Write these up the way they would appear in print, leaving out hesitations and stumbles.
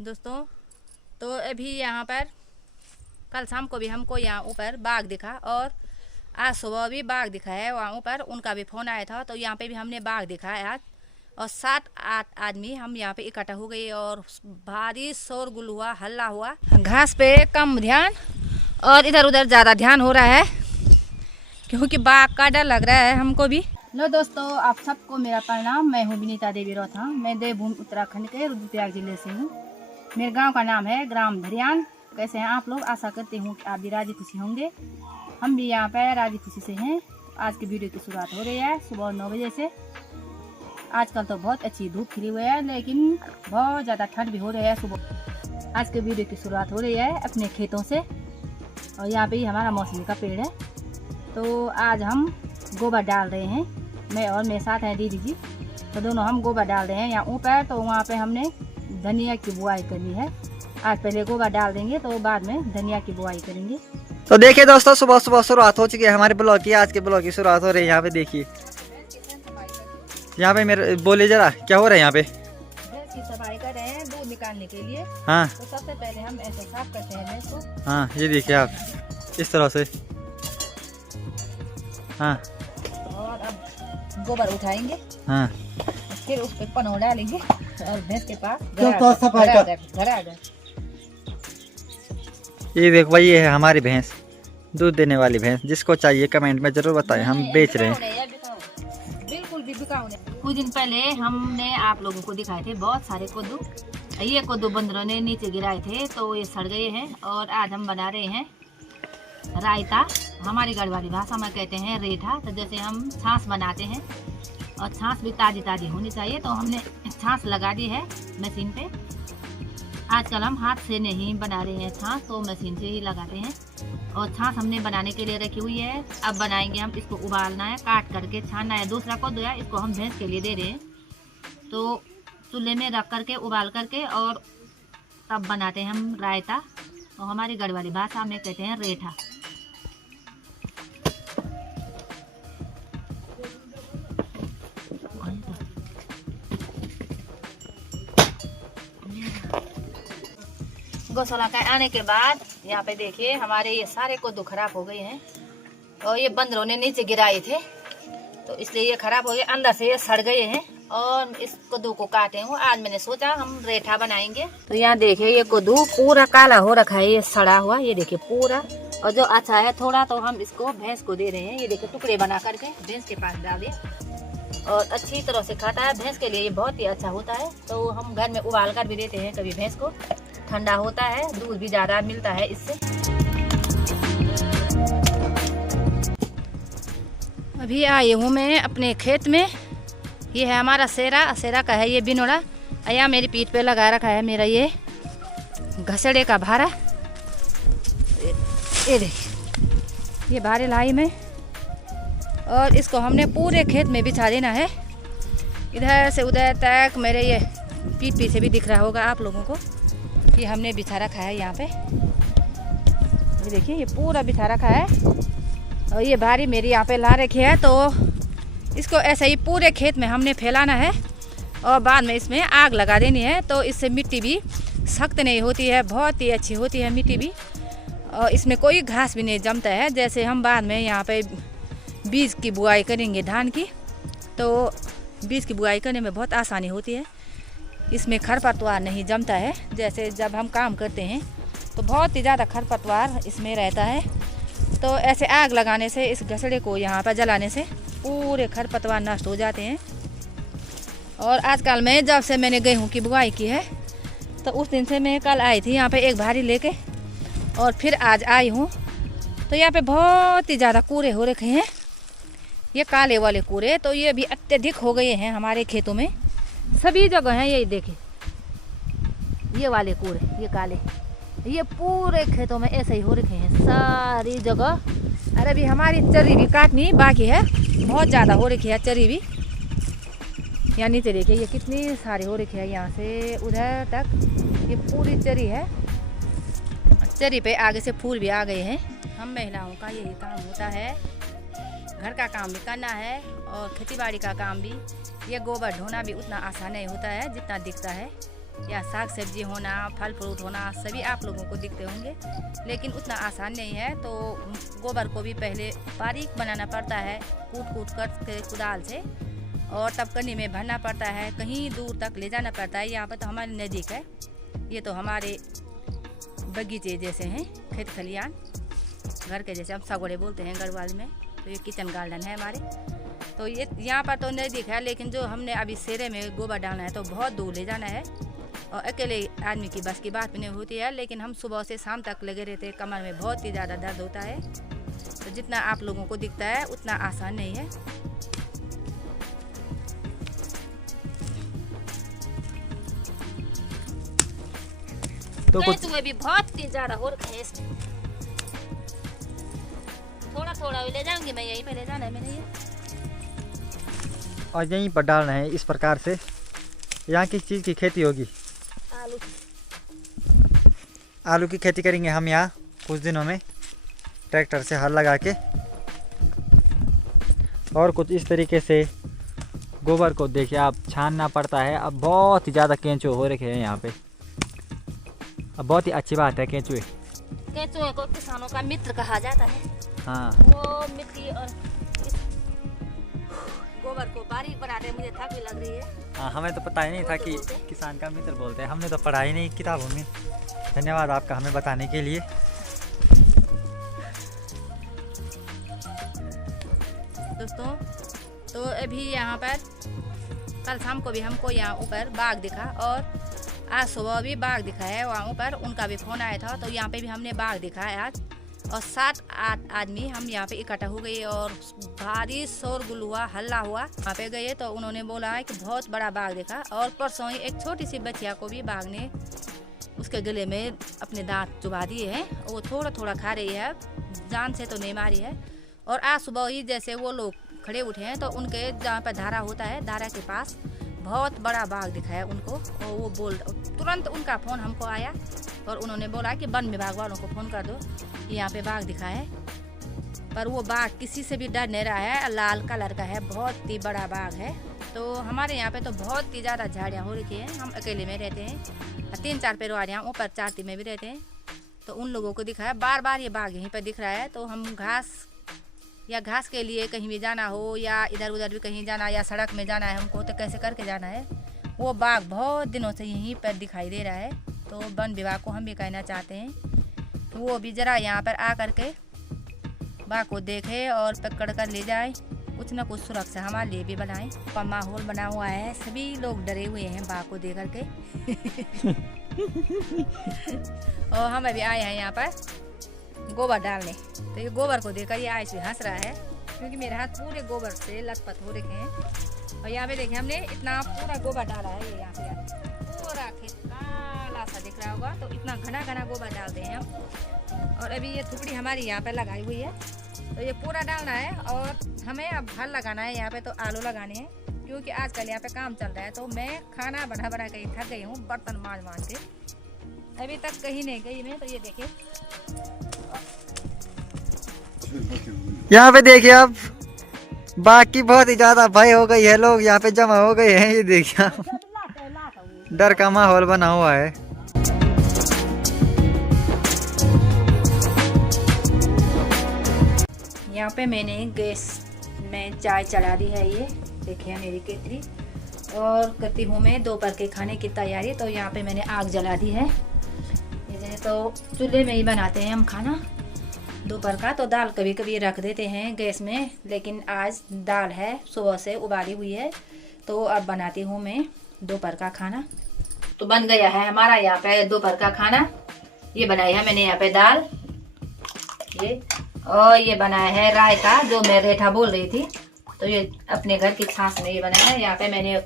दोस्तों, तो अभी यहाँ पर कल शाम को भी हमको यहाँ ऊपर बाघ दिखा और आज सुबह भी बाघ दिखा है। वहाँ ऊपर उनका भी फ़ोन आया था, तो यहाँ पे भी हमने बाघ दिखा है आज। और 7-8 आदमी हम यहाँ पे इकट्ठा हो गए और भारी शोरगुल हुआ, हल्ला हुआ। घास पे कम ध्यान और इधर उधर ज़्यादा ध्यान हो रहा है, क्योंकि बाघ का डर लग रहा है हमको भी। लो दोस्तों, आप सबको मेरा प्रणाम। मैं हूँ विनीता देवी रोथा। मैं देवभूमि उत्तराखंड के रुद्रप्रयाग जिले से हूँ। मेरे गांव का नाम है ग्राम धरियान। कैसे हैं आप लोग? आशा करती हूँ कि आप भी राजी खुशी होंगे। हम भी यहाँ पे राजी खुशी से हैं। आज की वीडियो की शुरुआत हो रही है सुबह 9 बजे से। आजकल तो बहुत अच्छी धूप खिली हुई है, लेकिन बहुत ज़्यादा ठंड भी हो रही है सुबह। आज की वीडियो की शुरुआत हो रही है अपने खेतों से। और यहाँ पे ही हमारा मौसमी का पेड़ है, तो आज हम गोबर डाल रहे हैं। मैं और मेरे साथ हैं दीदी जी, तो दोनों हम गोबर डाल रहे हैं यहाँ ऊपर। तो वहाँ पे हमने धनिया की बुआई करनी है। आज पहले गोबर डाल देंगे, तो बाद में धनिया की बुआई करेंगे। तो देखिए दोस्तों, सुबह सुबह शुरुआत हो चुकी है हमारे ब्लॉग की। आज के ब्लॉग की शुरुआत हो रही है। यहाँ पे देखिए, यहाँ पे मेरे बोले जरा क्या हो रहा है यहाँ पे? भैंस की सफाई कर रहे हैं दूध निकालने के लिए। हाँ, तो सबसे पहले हम ऐसे साफ करते हैं भैंस को। हाँ, ये देखिए आप इस तरह से। हाँ, और अब गोबर उठाएंगे, हाँ, फिर उस पर पनौ डालेंगे और भैंस के पास घर आ गए। ये देखो भाई, ये है हमारी भैंस, दूध देने वाली भैंस। जिसको चाहिए कमेंट में जरूर बताएं, हम बेच रहे हैं। बिल्कुल भी बिकाऊ नहीं। कुछ दिन पहले हमने आप लोगों को दिखाए थे बहुत सारे कद्दू। ये कद्दू बंदरों ने नीचे गिराए थे, तो ये सड़ गए हैं। और आज हम बना रहे हैं रायता। हमारी गढ़वाली भाषा में कहते हैं रेठा। तो जैसे हम छाछ बनाते हैं, और छाछ भी ताज़ी ताज़ी होनी चाहिए, तो हमने छाछ लगा दी है मशीन पे। आजकल हम हाथ से नहीं बना रहे हैं छाछ, तो मशीन से ही लगाते हैं। और छाछ हमने बनाने के लिए रखी हुई है। अब बनाएंगे हम इसको। उबालना है, काट करके छानना है। दूसरा कद्दू है, इसको हम भैंस के लिए दे रहे हैं। तो चूल्हे में रख करके उबाल करके और तब बनाते हैं हम रायता। तो हमारी गढ़वाली भाषा में कहते हैं रेठा। गौशाला का आने के बाद यहाँ पे देखिए हमारे ये सारे कद्दू खराब हो गए हैं। और ये बंदरों ने नीचे गिराए थे, तो इसलिए ये खराब हो गए। अंदर से ये सड़ गए हैं। और इस कद्दू को काटे हूँ। आज मैंने सोचा हम रेठा बनाएंगे। तो यहाँ देखिए ये कद्दू पूरा काला हो रखा है, ये सड़ा हुआ। ये देखिए पूरा। और जो अच्छा है थोड़ा, तो हम इसको भैंस को दे रहे हैं। ये देखिए टुकड़े बना करके भैंस के पास डाल दिए, और अच्छी तरह से खाता है। भैंस के लिए ये बहुत ही अच्छा होता है। तो हम घर में उबाल कर भी देते हैं कभी भैंस को। ठंडा होता है, दूध भी ज़्यादा मिलता है इससे। अभी आई हूँ मैं अपने खेत में। ये है हमारा सेरा का है ये बिनोड़ा। यहाँ मेरी पीठ पे लगा रखा है मेरा ये घसड़े का भारा। ये देखिए, ये भारे लाई में। और इसको हमने पूरे खेत में बिछा देना है, इधर से उधर तक। मेरे ये पीठ पीछे भी दिख रहा होगा आप लोगों को, ये हमने बिछा रखा है यहाँ पे। ये देखिए, ये पूरा बिछा रखा है। और ये भारी मेरी यहाँ पे ला रखी है, तो इसको ऐसे ही पूरे खेत में हमने फैलाना है। और बाद में इसमें आग लगा देनी है, तो इससे मिट्टी भी सख्त नहीं होती है, बहुत ही अच्छी होती है मिट्टी भी। और इसमें कोई घास भी नहीं जमता है। जैसे हम बाद में यहाँ पे बीज की बुआई करेंगे धान की, तो बीज की बुआई करने में बहुत आसानी होती है। इसमें खरपतवार नहीं जमता है। जैसे जब हम काम करते हैं तो बहुत ही ज़्यादा खरपतवार इसमें रहता है। तो ऐसे आग लगाने से, इस घसड़े को यहाँ पर जलाने से पूरे खरपतवार नष्ट हो जाते हैं। और आजकल में जब से मैंने गेहूँ की बुआई की है, तो उस दिन से मैं कल आई थी यहाँ पे एक भारी लेके, और फिर आज आई हूँ। तो यहाँ पे बहुत ही ज़्यादा कूड़े हो रखे हैं, ये काले वाले कूड़े। तो ये भी अत्यधिक हो गए हैं हमारे खेतों में, सभी जगह हैं। ये देखिए, ये वाले कूड़े, ये काले, ये पूरे खेतों में ऐसे ही हो रखे हैं सारी जगह। अरे अभी हमारी चरी भी काटनी बाकी है, बहुत ज़्यादा हो रखी है चरी भी। यहाँ नीचे देखिए, ये कितनी सारी हो रखी है, यहाँ से उधर तक ये पूरी चरी है। चरी पे आगे से फूल भी आ गए हैं। हम महिलाओं का यही काम होता है, घर का काम भी करना है और खेती बाड़ी का काम भी। ये गोबर ढोना भी उतना आसान नहीं होता है जितना दिखता है। या साग सब्जी होना, फल फ्रूट होना, सभी आप लोगों को दिखते होंगे, लेकिन उतना आसान नहीं है। तो गोबर को भी पहले बारीक बनाना पड़ता है, कूट कर के कुदाल से, और तब कन्नी में भरना पड़ता है, कहीं दूर तक ले जाना पड़ता है। यहाँ पर तो हमारे नज़दीक है, ये तो हमारे बगीचे जैसे हैं, खेत खलियान घर के जैसे, हम सगोड़े बोलते हैं गढ़वाल में। तो ये किचन गार्डन है हमारे, तो ये यहाँ पर तो नज़दीक है, लेकिन जो हमने अभी सेरे में गोबर डालना है तो बहुत दूर ले जाना है, और अकेले आदमी की बस की बात भी नहीं होती है। लेकिन हम सुबह से शाम तक लगे रहते हैं, कमर में बहुत ही ज़्यादा दर्द होता है। तो जितना आप लोगों को दिखता है उतना आसान नहीं है। तो कुछ भी बहुत ही ज़्यादा हो रखा है इसमें, थोड़ा थोड़ा ले जाऊंगी मैं, यहीं पे ले जाना है मैंने ये, और यहीं पर डालना है इस प्रकार से। यहाँ किस चीज़ की खेती होगी? आलू। आलू की खेती करेंगे हम यहाँ कुछ दिनों में, ट्रैक्टर से हल लगा के। और कुछ इस तरीके से गोबर को देखिए आप, छानना पड़ता है। अब बहुत ही ज़्यादा केंचुए हो रखे हैं यहाँ पे, अब बहुत ही अच्छी बात है। केंचुए को किसानों का मित्र कहा जाता है। हाँ, वो मिट्टी और गोबर को बारीक बनाते, मुझे थक भी लग रही है। हाँ, हमें तो पता ही नहीं था कि किसान का मित्र बोलते हैं, हमने तो पढ़ा ही नहीं किताबों में। धन्यवाद आपका हमें बताने के लिए। दोस्तों, तो अभी यहाँ पर कल शाम को भी हमको यहाँ ऊपर बाघ दिखा, और आज सुबह भी बाघ दिखा है वहाँ ऊपर, उनका भी फ़ोन आया था। तो यहाँ पे भी हमने बाघ दिखा है आज, और 7-8 आदमी हम यहाँ पे इकट्ठा हो गए, और भारी शोरगुल हुआ, हल्ला हुआ। वहाँ पे गए तो उन्होंने बोला है कि बहुत बड़ा बाघ देखा। और परसों ही एक छोटी सी बच्चिया को भी बाघ ने उसके गले में अपने दांत चुबा दिए हैं, वो थोड़ा थोड़ा खा रही है, जान से तो नहीं मारी है। और आज सुबह ही जैसे वो लोग खड़े उठे हैं, तो उनके जहाँ पर धारा होता है, धारा के पास बहुत बड़ा बाघ दिखा है उनको। और वो तुरंत उनका फ़ोन हमको आया, और उन्होंने बोला कि वन विभाग वालों को फ़ोन कर दो, यहाँ पे बाघ दिखा है। पर वो बाघ किसी से भी डर नहीं रहा है, लाल कलर का है, बहुत ही बड़ा बाघ है। तो हमारे यहाँ पे तो बहुत ही ज़्यादा झाड़ियाँ हो रखी हैं, हम अकेले में रहते हैं, 3-4 परिवार यहाँ ऊपर चारती में भी रहते हैं। तो उन लोगों को दिखा है, बार बार ये बाघ यहीं पर दिख रहा है। तो हम घास के लिए कहीं भी जाना हो, या इधर उधर भी कहीं जाना, या सड़क में जाना है हमको, तो कैसे करके जाना है। वो बाघ बहुत दिनों से यहीं पर दिखाई दे रहा है। तो वन विभाग को हम भी कहना चाहते हैं कि वो भी ज़रा यहाँ पर आ कर के बाघ को देखे और पकड़ कर ले जाए, कुछ न कुछ सुरक्षा हमारे लिए भी बनाए। माहौल बना हुआ है, सभी लोग डरे हुए हैं बाघ को देख कर के। और हम अभी आए हैं यहाँ पर गोबर डालने, तो ये गोबर को देखकर ये आयुष हंस रहा है, क्योंकि मेरे हाथ पूरे गोबर से लथपथ हो रखे हैं। और यहाँ पे देखिए हमने इतना पूरा गोबर डाला है, ये यहाँ पे पूरा खेत काला सा दिख रहा होगा, तो इतना घना घना गोबर डालते हैं हम। और अभी ये थुपड़ी हमारी यहाँ पे लगाई हुई है, तो ये पूरा डालना है। और हमें अब हल लगाना है यहाँ पे, तो आलू लगाने हैं, क्योंकि आजकल यहाँ पे काम चल रहा है। तो मैं खाना बना के थक गई हूँ, बर्तन मांज के, अभी तक कहीं नहीं गई मैं। तो ये देखिए यहाँ पे देखिए आप, बाकी बहुत ही ज्यादा भय हो गई है, लोग यहाँ पे जमा हो गए हैं। ये देखिए आप, डर का माहौल बना हुआ है। यहाँ पे मैंने गैस में चाय चढ़ा दी है, ये देखिए मेरी केतली, और करती हूँ मैं दोपहर के खाने की तैयारी। तो यहाँ पे मैंने आग जला दी है, ये तो चूल्हे में ही बनाते हैं हम खाना दोपहर का। तो दाल कभी कभी रख देते हैं गैस में, लेकिन आज दाल है सुबह से उबाली हुई है, तो अब बनाती हूँ मैं दोपहर का खाना। तो बन गया है हमारा यहाँ पे दोपहर का खाना। ये बनाई है मैंने यहाँ पे दाल, ये, और ये बनाया है रायता, जो मैं रेठा बोल रही थी। तो ये अपने घर की छाछ में ये बनाया है। यहाँ पे मैंने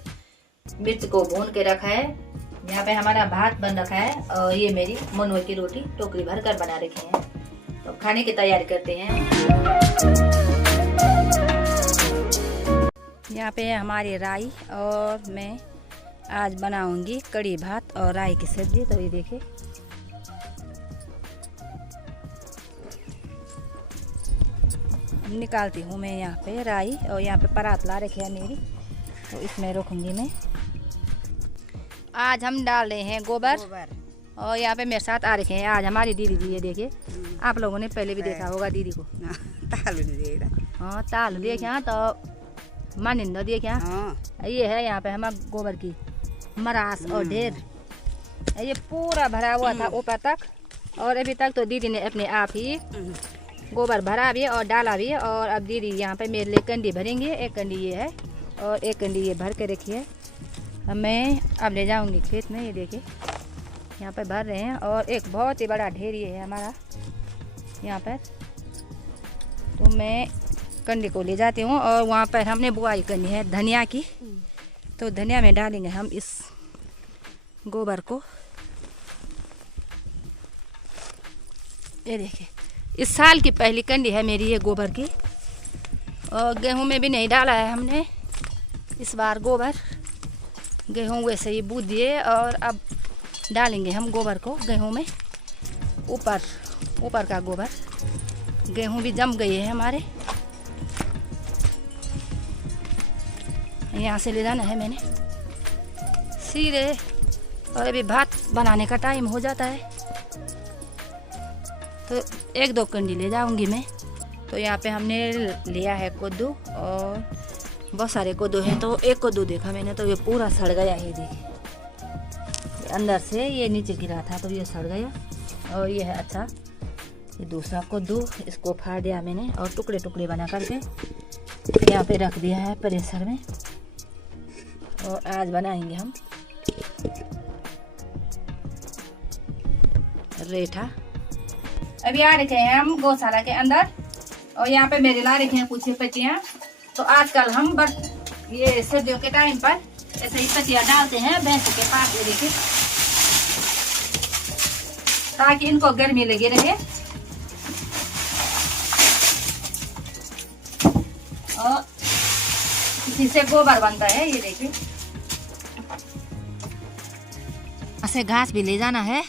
मिर्च को भून के रखा है, यहाँ पे हमारा भात बन रखा है, और ये मेरी मनुए की रोटी टोकरी भर कर बना रखी है। तो खाने की तैयारी करते हैं। यहाँ पे हमारी राई, और मैं आज बनाऊंगी कड़ी भात और राई की सब्जी। तो ये देखिए निकालती हूँ मैं यहाँ पे राई, और यहाँ पे परात ला रखी है मेरी, तो इसमें रखूँगी मैं। आज हम डाल रहे हैं गोबर। गोबर। और यहाँ पे मेरे साथ आ रखे हैं आज हमारी दीदी जी। ये देखिए, आप लोगों ने पहले भी देखा होगा दीदी को। तालु दे रहा। हाँ, ताल देखे यहाँ तो मानिंदा देखे यहाँ। हाँ। ये है यहाँ पे हमारा गोबर की मरास और ढेर। ये पूरा भरा हुआ था ऊपर तक, और अभी तक तो दीदी ने अपने आप ही गोबर भरा भी और डाला भी। और अब दीदी यहाँ पे मेरे लिए कंडी भरेंगे। एक कंडी ये है और एक कंडी ये भर के रखी है। अब मैं अब ले जाऊंगी खेत में। ये देखिए यहाँ पे भर रहे हैं, और एक बहुत ही बड़ा ढेर ये है हमारा यहाँ पर। तो मैं कंडी को ले जाती हूँ, और वहाँ पर हमने बुआई करनी है धनिया की। तो धनिया में डालेंगे हम इस गोबर को। ये देखिए, इस साल की पहली कंडी है मेरी ये गोबर की। और गेहूं में भी नहीं डाला है हमने इस बार गोबर। गेहूं वैसे ही बूझ दिए, और अब डालेंगे हम गोबर को गेहूं में। ऊपर का गोबर। गेहूं भी जम गए हैं हमारे। यहाँ से ले जाना है मैंने सीधे। और अभी भात बनाने का टाइम हो जाता है, तो 1-2 कंडी ले जाऊंगी मैं। तो यहाँ पे हमने लिया है कद्दू, और बहुत सारे कद्दू हैं। तो एक कद्दू देखा मैंने तो ये पूरा सड़ गया है। देखिए अंदर से ये नीचे गिरा था तो ये सड़ गया। और ये है अच्छा, ये दूसरा कद्दू, इसको फाड़ दिया मैंने और टुकड़े टुकड़े बना करके यहाँ पे रख दिया है प्रेशर में। और आज बनाएंगे हम रेठा। अभी आ रखे हैं हम गौशाला के अंदर, और यहाँ पे मेरे ला रखे हैं कुछ पत्तियाँ। तो आजकल हम ये सर्दियों के टाइम पर ऐसे ही पत्तियाँ डालते हैं भैंस के पास। ये देखिए, ताकि इनको गर्मी लगी रहे। और इसी से गोबर बनता है। ये देखिए, ऐसे घास भी ले जाना है।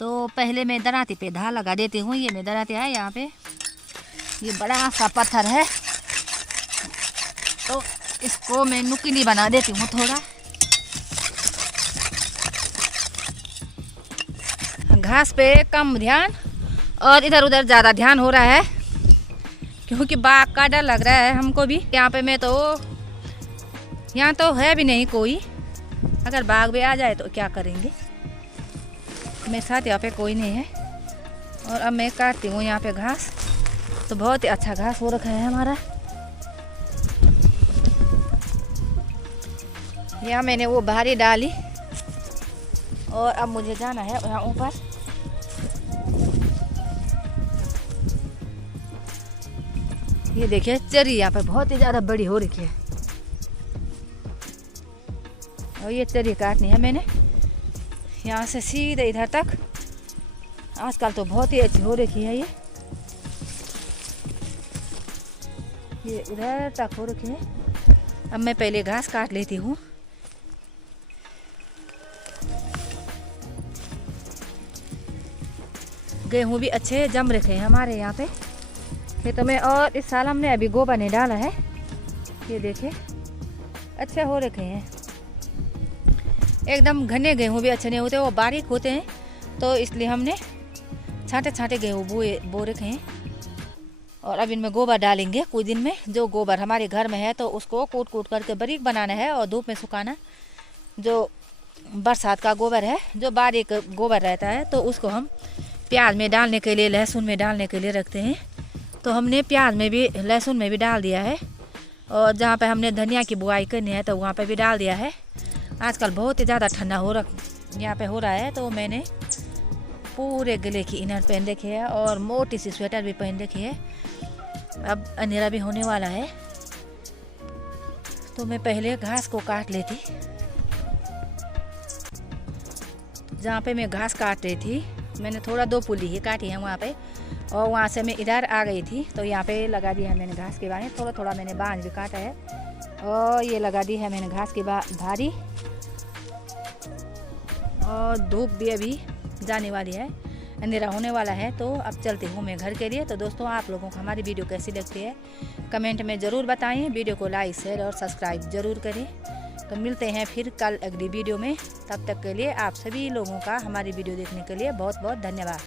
तो पहले मैं दराती पे धा लगा देती हूँ। ये मैं दराती है यहाँ पे, ये बड़ा सा पत्थर है, तो इसको मैं नुकीली बना देती हूँ थोड़ा। घास पे कम ध्यान और इधर उधर ज़्यादा ध्यान हो रहा है, क्योंकि बाघ का डर लग रहा है हमको भी। यहाँ पे मैं तो यहाँ तो है भी नहीं कोई, अगर बाघ भी आ जाए तो क्या करेंगे। मेरे साथ यहाँ पे कोई नहीं है। और अब मैं काटती हूँ यहाँ पे घास। तो बहुत ही अच्छा घास हो रखा है हमारा। यहाँ मैंने वो भारी डाली, और अब मुझे जाना है यहाँ ऊपर। ये देखिए चरी यहाँ पे बहुत ही ज़्यादा बड़ी हो रखी है, और ये चरी काटनी है मैंने यहाँ से सीधे इधर तक। आजकल तो बहुत ही अच्छी हो रखी है ये उधर तक हो रखी है। अब मैं पहले घास काट लेती हूँ। गेहूँ भी अच्छे जम रखे हैं हमारे यहाँ पे खेतों में। और इस साल हमने अभी गोबर नहीं डाला है। ये देखिए अच्छे हो रखे हैं एकदम। घने गेहूँ भी अच्छे नहीं होते, वो बारीक होते हैं। तो इसलिए हमने छांटे छांटे गेहूँ बो रखे हैं। और अब इनमें गोबर डालेंगे कुछ दिन में। जो गोबर हमारे घर में है तो उसको कूट कूट करके बारीक बनाना है और धूप में सुखाना। जो बरसात का गोबर है, जो बारीक गोबर रहता है, तो उसको हम प्याज में डालने के लिए, लहसुन में डालने के लिए रखते हैं। तो हमने प्याज में भी, लहसुन में भी डाल दिया है। और जहाँ पे हमने धनिया की बुआई करनी है तो वहाँ पे भी डाल दिया है। आजकल बहुत ही ज़्यादा ठंडा यहाँ पे हो रहा है, तो मैंने पूरे गले की इनर पहन रखी है और मोटी सी स्वेटर भी पहन रखी है। अब अंधेरा भी होने वाला है, तो मैं पहले घास को काट लेती। जहाँ पे मैं घास काट रही थी, मैंने थोड़ा 2 पुली ही काटी है वहाँ पे, और वहाँ से मैं इधर आ गई थी तो यहाँ पे लगा दी है मैंने घास की बारी। थोड़ा थोड़ा मैंने बांझ भी काटा है, और ये लगा दी है मैंने घास की भारी। और धूप भी अभी जाने वाली है, अंधेरा होने वाला है। तो अब चलती हूँ मैं घर के लिए। तो दोस्तों, आप लोगों को हमारी वीडियो कैसी लगती है कमेंट में ज़रूर बताएं। वीडियो को लाइक शेयर और सब्सक्राइब ज़रूर करें। तो मिलते हैं फिर कल अगली वीडियो में। तब तक के लिए आप सभी लोगों का हमारी वीडियो देखने के लिए बहुत बहुत धन्यवाद।